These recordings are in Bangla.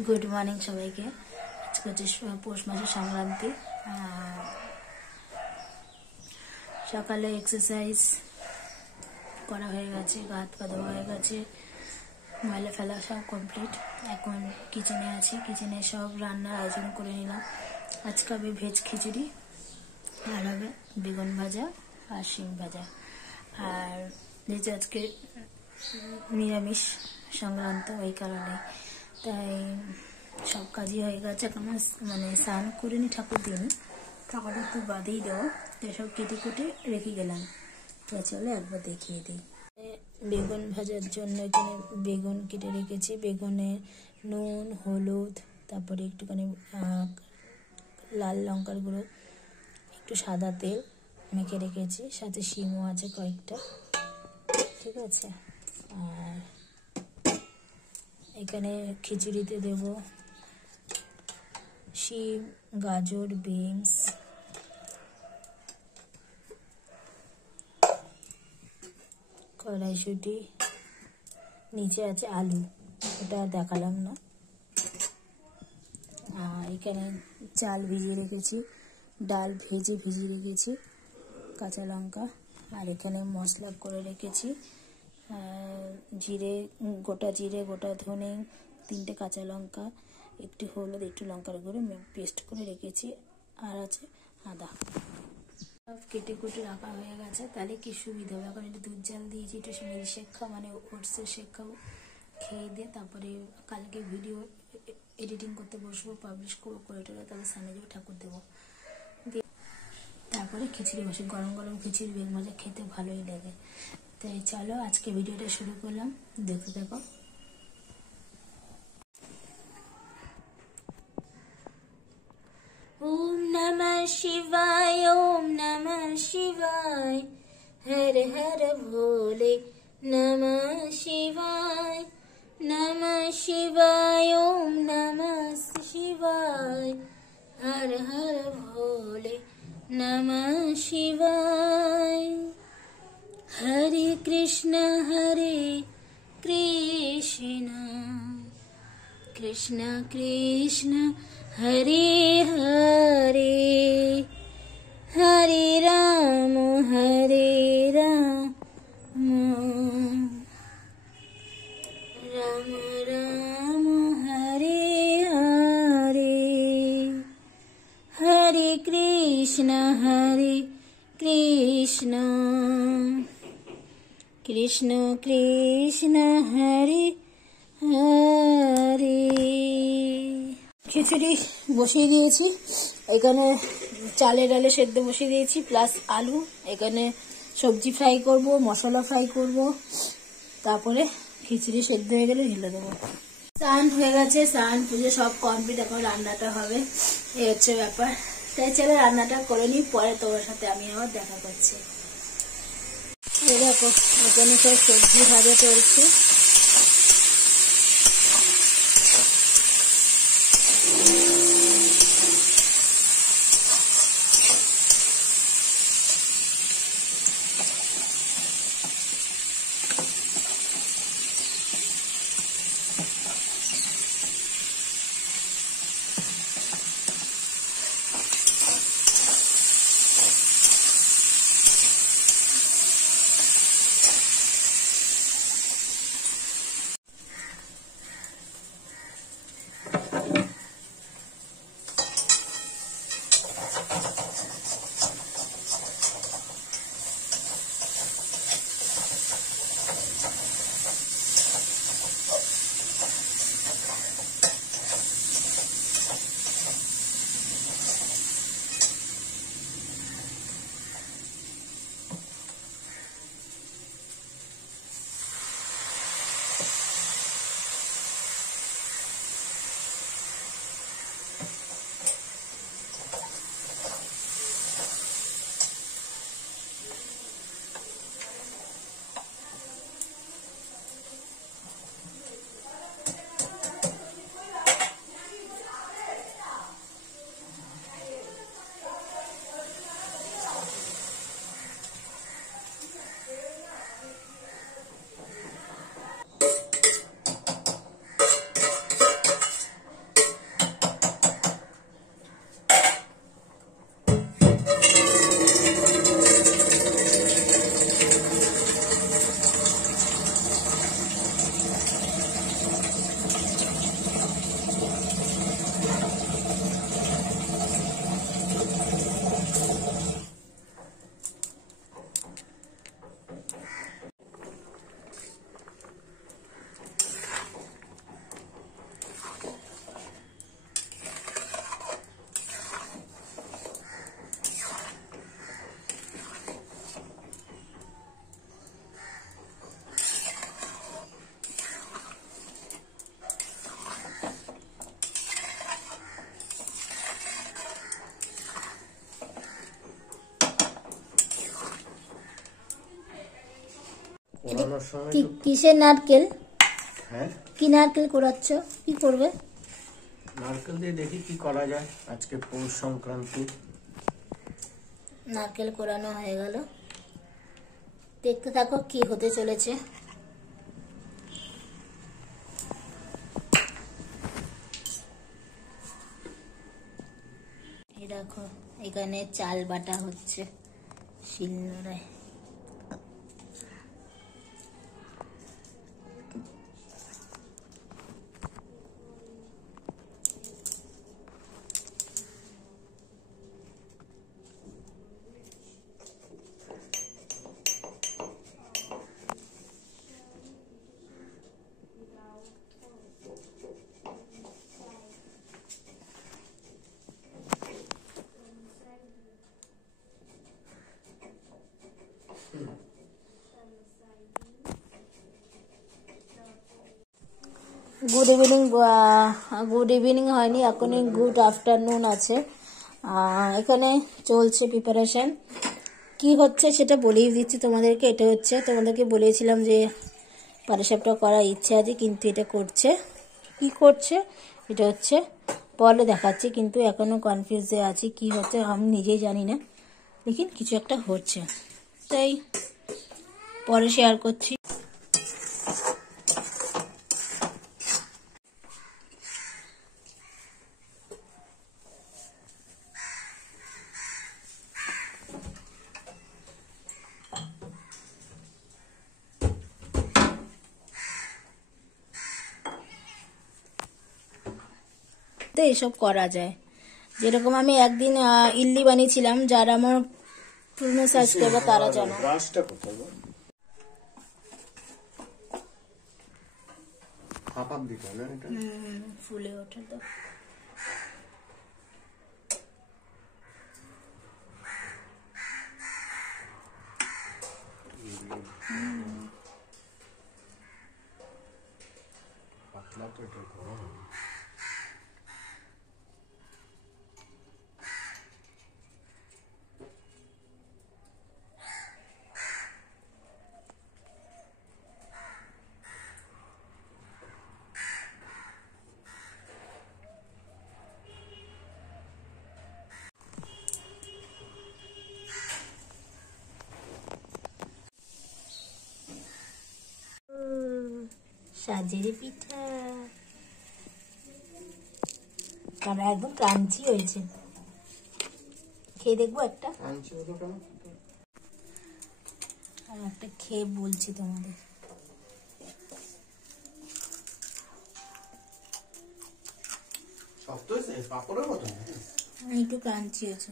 गुड मर्निंग सबाइके आज पौष मासे संक्रांति सकाले एक्सारसाइज करा हये गेछे हाथ पा धोया हये गेछे मैला फेला सब कमप्लीट एखन किचेने आछि किचेने सब रान्नार आयोजन करे निलाम आजके हबे भेज खिचुड़ी और हबे बेगुन भाजा और शिम भाजा और जेहेतु आजके निरामिष संक्रांत ओई कारणे তাই সব কাজই হয়ে গেছে মানে স্নান করিনি ঠাকুর দিইনি ঠাকুরটা তো বাদেই দেবো তাই সব কেটে কুটে রেখে গেলাম তো চলো একবার দেখিয়ে দিই বেগুন ভাজার জন্য এখানে বেগুন কেটে রেখেছি বেগুনে নুন হলুদ তারপরে একটুখানি লাল লঙ্কার গুঁড়ো একটু সাদা তেল মেখে রেখেছি সাথে শিমও আছে কয়েকটা ঠিক আছে আর এখানে খিচুড়িতে দেব শিম গাজর বিনস কড়াইশুঁটি নিচে আছে আলু এটা দেখালাম না আর এখানে চাল ভিজিয়ে রেখেছি ডাল ভিজিয়ে রেখেছি কাঁচা লঙ্কা আর এখানে মশলা করে রেখেছি জিরে গোटा धने तीनटे काँचा लंका एकटू हलुद एकटू लंकार गुঁড়ো पेस्ट करे रेखेছি আর আছে আদা সব কেটে কুটে রাখা হয়ে গেছে তাহলে কি সুবিধা হবে এখন একটু দুধ জাল দিয়েছি একটু মিল শেখা মানে ওটসের শেখা খেয়ে দিয়ে তারপরে কালকে ভিডিও এডিটিং করতে বসবো পাবলিশ করবো করে টোরে তারপরে সামনে যাবো ঠাকুর দেবো তারপরে খিচুড়ি বসে গরম গরম খিচুড়ি বেগুন ভাজা খেতে ভালোই লাগে তাই চলো আজকে ভিডিওটা শুরু করলাম দেখতে থাকো ओम नमः शिवाय हर हर भोले नमः शिवाय ओम नमः शिवाय हर हर भोले नमः शिवाय हरे कृष्ण कृष्ण कृष्ण हरे हरे हरे राम राम राम हरे हरे हरे कृष्ण कृष्ण कृष्ण हरे हरे খিচুড়ি বসিয়ে দিয়েছি এখানে চালের ডালে সেদ্ধ বসিয়ে দিয়েছি প্লাস আলু এখানে সবজি ফ্রাই করব মশলা ফ্রাই করব তারপরে খিচুড়ি সেদ্ধ হয়ে গেলে ঢেলে দেবো স্নান হয়ে গেছে স্নান পুজো সব কমপ্লিট এখন রান্নাটা হবে এই হচ্ছে ব্যাপার তাই চলো রান্নাটা করে নিই পরে তোমার সাথে আমি আবার দেখা করছি এই দেখো এখানে সব সবজি ভাজা চলছে কোরানোর সময় কিসের নারকেল? হ্যাঁ, কি নারকেল কোরাচ্ছ? কি করবে? নারকেল দিয়ে দেখি কি করা যায়। আজকে পৌষ সংক্রান্তি। নারকেল কোরানো হয়ে গেল, দেখতে থাকো কি হতে চলেছে। এই দেখো এখানে চাল বাটা হচ্ছে শিলনোড়ায়। গুড ইভিনিং হয়নি, এখনই গুড আফটারনুন আছে। এখানে চলছে প্রিপারেশন। কি হচ্ছে সেটা বলেই দিচ্ছি তোমাদেরকে। এটা হচ্ছে, তোমাদেরকে বলেছিলাম যে পাটিসাপটা করার ইচ্ছে আছে, কিন্তু এটা করছে কি করছে এটা হচ্ছে পরে দেখাচ্ছি, কিন্তু এখনো কনফিউজে আছি কি হচ্ছে আমি নিজেই জানি না, লেকিন কিছু একটা হচ্ছে, তাই পরে শেয়ার করছি। এসব করা যায়, যেরকম আমি একদিন ইডলি বানিয়েছিলাম, যারা আমার পুরনো সাবস্ক্রাইবার তারা জানো। ফুলে ওঠে তো। পাতলা তো এটা গরম। সাজের পিঠা কারণ একদম ক্রাঞ্চি হয়েছে, খেয়ে দেখবো একটা। আর একটা খেয়ে বলছি তোমাদের। একটু ক্রাঞ্চি হয়েছে,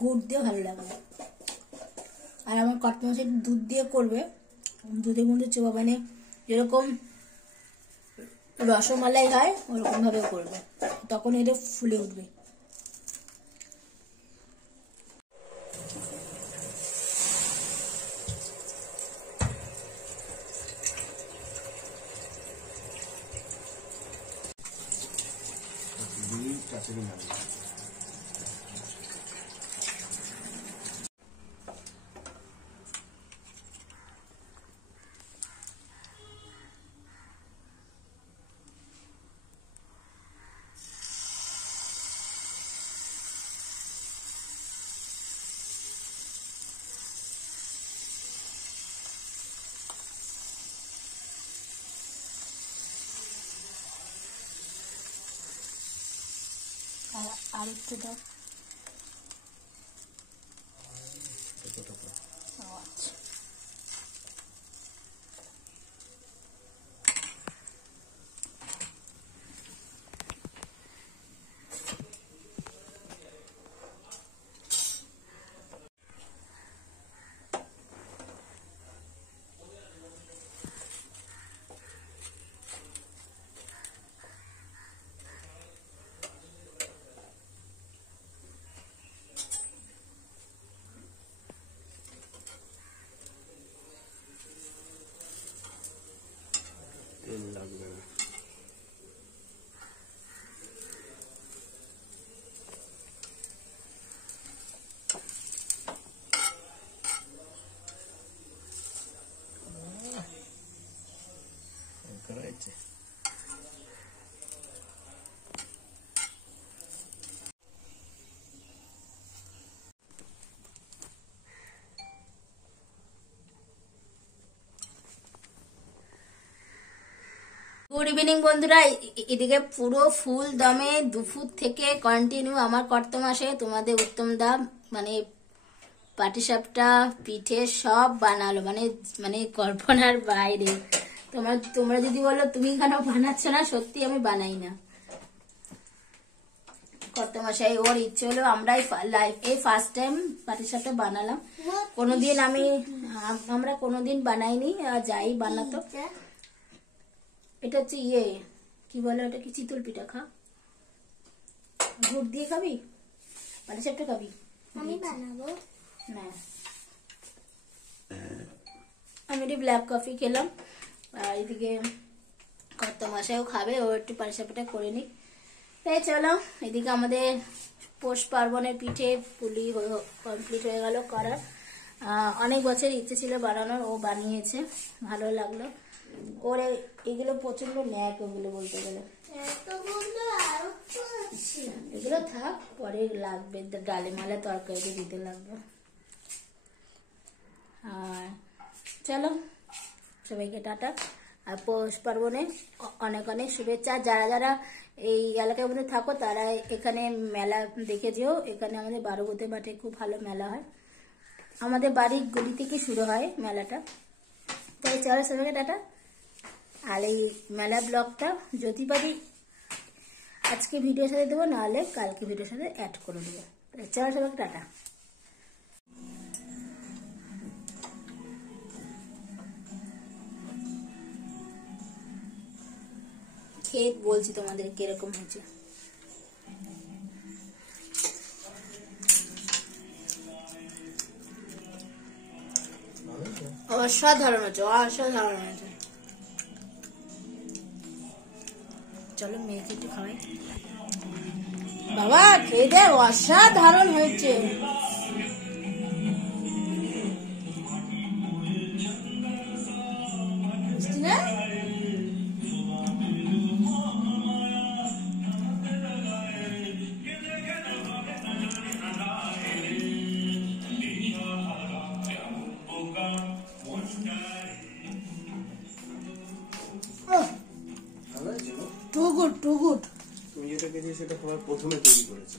গুড় দিয়ে ভালো লাগে। আর আমার কর্তমাসে দুধ দিয়ে করবে, দুধের মধ্যে চোপা মানে যেরকম রসমালাই হয় ওরকম ভাবে করবে, তখন এটা ফুলে উঠবে। আর একটু দাও। আচ্ছা গুড ইভিনিং বন্ধুরা। এদিকে পুরো ফুল দমে দুপুর থেকে কন্টিনিউ আমার কর্তমাসে তোমাদের উত্তম দাম মানে পাটিসাপটা পিঠে সব বানালো, মানে মানে কল্পনার বাইরে। তোমরা যদি বলো তুমি কেন বানাচ্ছ না, সত্যি আমি বানাই না। কর্তমাশাই ওর ইচ্ছে হলো, আমরাই এই ফার্স্ট টাইম পাটিসাপটা বানালাম। কোনোদিন আমরা কোনোদিন বানাইনি, যাই বানাতো। এটা হচ্ছে কি বলে, ওটা কি চিতল পিঠা। খা, গুড় দিয়ে খাবি, পাটিসাপটা খাবি? আমি বানাবো না, আমি একটু ব্ল্যাক কফি খেলাম। আর এদিকে কর্তমাশাইও খাবে, ও একটু পাটিসাপটা করে নিক। তাই চলো, এদিকে আমাদের পৌষ পার্বণের পিঠে পুলি কমপ্লিট হয়ে গেল করার। অনেক বছর ইচ্ছে ছিল বানানোর, ও বানিয়েছে, ভালো লাগলো। ওর এগুলো প্রচন্ড ন্যাক, ওগুলো বলতে গেলে। এগুলো থাক, পরে লাগবে, ডালে মালে তরকারিতে দিতে লাগবে। আর চলো, সবাইকে টাটা। আর পৌষ পার্বণে অনেক অনেক শুভেচ্ছা। যারা যারা এই এলাকার মধ্যে থাকো তারা এখানে মেলা দেখে যেও। এখানে আমাদের বারোগোতে মাঠে খুব ভালো মেলা হয়, আমাদের বাড়ির গলি থেকে শুরু হয় মেলাটা। তাই চলো সবাইকে টাটা। আর এই মেলা ব্লগটা যদি পারি আজকে ভিডিওর সাথে দেবো, নাহলে কালকে ভিডিওর সাথে অ্যাড করে দেবো। চলো সবাইকে টাটা। খেয়ে বলছি তোমাদের কিরকম হয়েছে। অসাধারণ হয়েছে, অসাধারণ হয়েছে। চলো মেয়েকে একটু খাওয়াই। বাবা খেয়ে দে, অসাধারণ হয়েছে। বুঝছি না? Too good, too good. তুমি যেটা খেয়েছো সেটা তোমার প্রথমে তৈরি করেছো।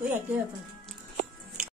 ওই একই ব্যাপার।